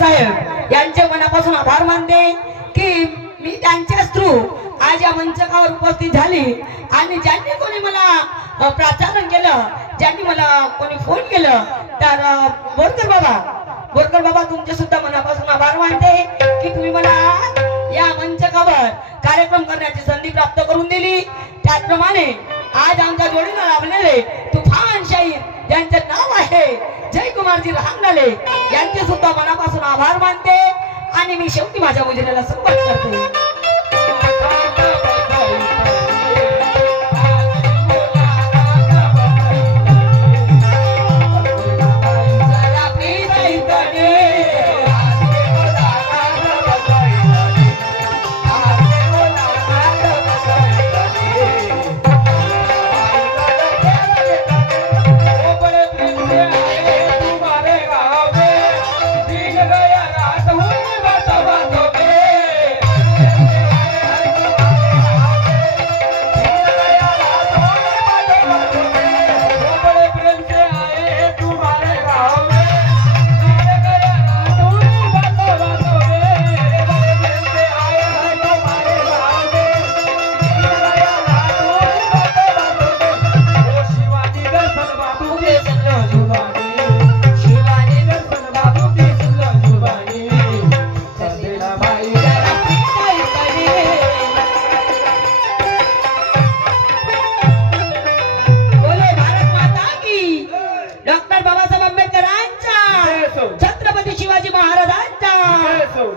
साहेब यांचे मनापासून आभार मानते की मी त्यांच्याच थ्रू आज या मंचकावर उपस्थित झाली आणि ज्यांनी कोणी मला प्राचारण केलं ज्यांनी मला कोणी फोन केलं तर बोरकर बाबा बोरकर बाबा तुमचे सुद्धा मनापासून आभार मानते की तुम्ही मला या मंचकावर कार्यक्रम करण्याची संधी प्राप्त करून दिली. त्याचप्रमाणे आज आमच्या जोडीला लाभलेले तुफान शाहीर यांचे नाव आहे जय जयकुमारजी रामलाले यांचे सुद्धा मनापासून आभार मानते. आणि मी शेवटी माझ्या मुजऱ्याला संपर्क करते. डॉक्टर बाबासाहेब आंबेडकरांच्या छत्रपती शिवाजी महाराजांच्या